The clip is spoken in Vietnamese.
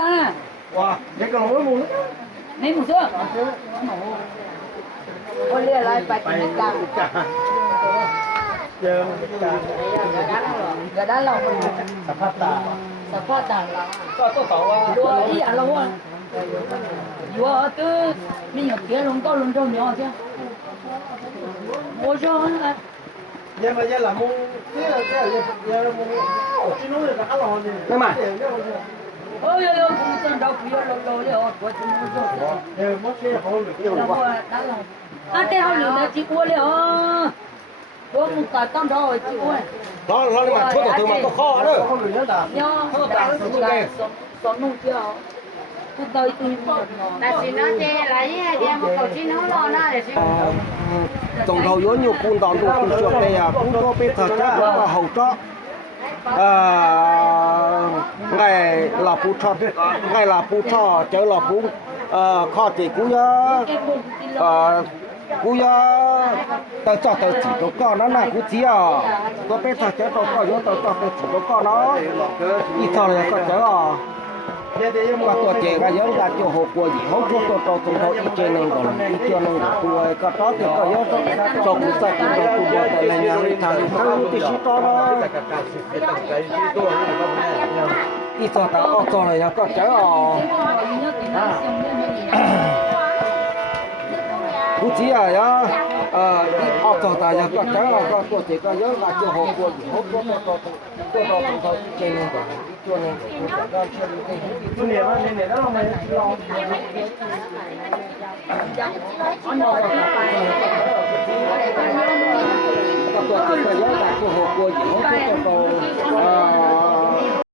ta wow cái còn mới mua mấy một số ôi lia lại bạch cái cam giờ gà đá lồng sắp phát tà sắp phát tàn có tàu à đua ý à lâu à đua cứ mình nhập kia lồng to lồng trâu nhỏ chứ mua cho nó nhưng mà giờ là mua cái là giờ mua ở trên núi là khá là gì nhưng mà ôi ơi cũng chân đầu kia lâu lâu đấy họ của chúng nó rồi giờ mất cái hồn được nhiều quá đá lồng à thế họ lừa chị mua liền có một cái tăm đó chị mua nó mà thuốc từ mà có kho đó không được nhớ là nó đã sống nông chưa tôi tới tôi là chỉ nó chê lấy đem một khẩu chi nó lo nó để chỉ tổng đầu yếu nhiều cuốn đòn đồ cuốn chuột đây à cuốn cho bây giờ chắc là hậu cho ngày là phú cho chớ là phú kho chỉ cú tao cho tao chỉ có con nó là cú chỉ à có bây giờ chớ tao có yếu tao cho tao chỉ có con nó ít thôi là có chớ à quaตัวเจก็ยังการจะหกตัวยี่ห้องตัวตัวอีเจนึงก่อนอีเจนึงตัวก็ต่อตัวก็ยังส่งสักตัวแต่ละอย่างทางทั้งที่ชิโต้เนาะอีตัวต่างออกตัวเลยก็เจอผู้ชี้อ่ะยังออกตัวแต่ยังก็เจอก็ตัวเจก็ยังการจะหกตัวยี่ห้องตัวอีเจนึงก่อนตัวนึงก็เชื่อตัวเนี่ยว่าเนี่ยแล้วมันลองก็ตัวเจก็ยังการจะหกตัวยี่ห้องตัว